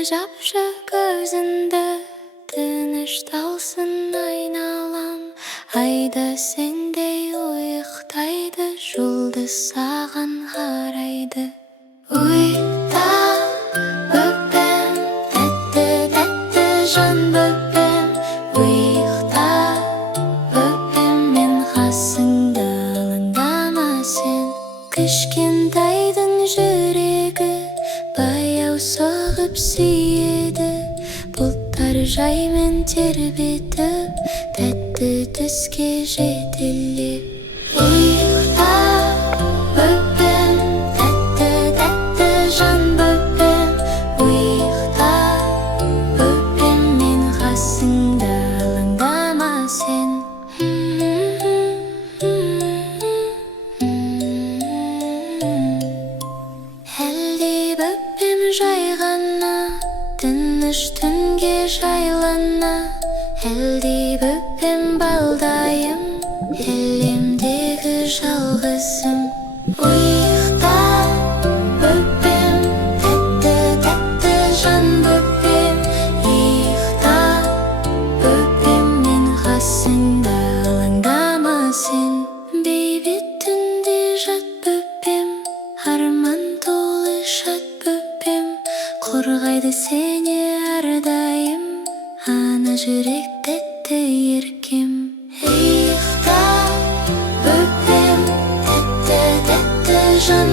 жапшы көзіңді, тынышталсын айналам. Айда сендей ұйықтайды, жұлдыз саған қарайды. Ұйықта бөпем, тәтті-тәтті жан бөпем. Ұйықта бөпем, мен қасыңда, алаңдама сен. Кішкентайдың жүрегі баяу соғып сүйеді. Бұлттар жаймен тербетіп, тәтті түске жетелеп. Ұйықта бөпем, тәтті-тәтті жан бөпем. Ұйықта бөпем, мен қасыңда, алаңдама сен. Әлде бөпем жай ғана, тыныш түнге жайлана. Әлде бөпем балдайым, әлемдегі жалғызым. Ұйықта бөпем, тәтті-тәтті жан бөпем. Ұйықта бөпем, мен қасыңда, алаңдама сен. Бейбіт түнде жат бөпем, арман толы шат бөпем. Қорғайды сені әрдайым, ана жүрек тәтті еркем. Ұйықта бөпем, тәтті-тәтті жан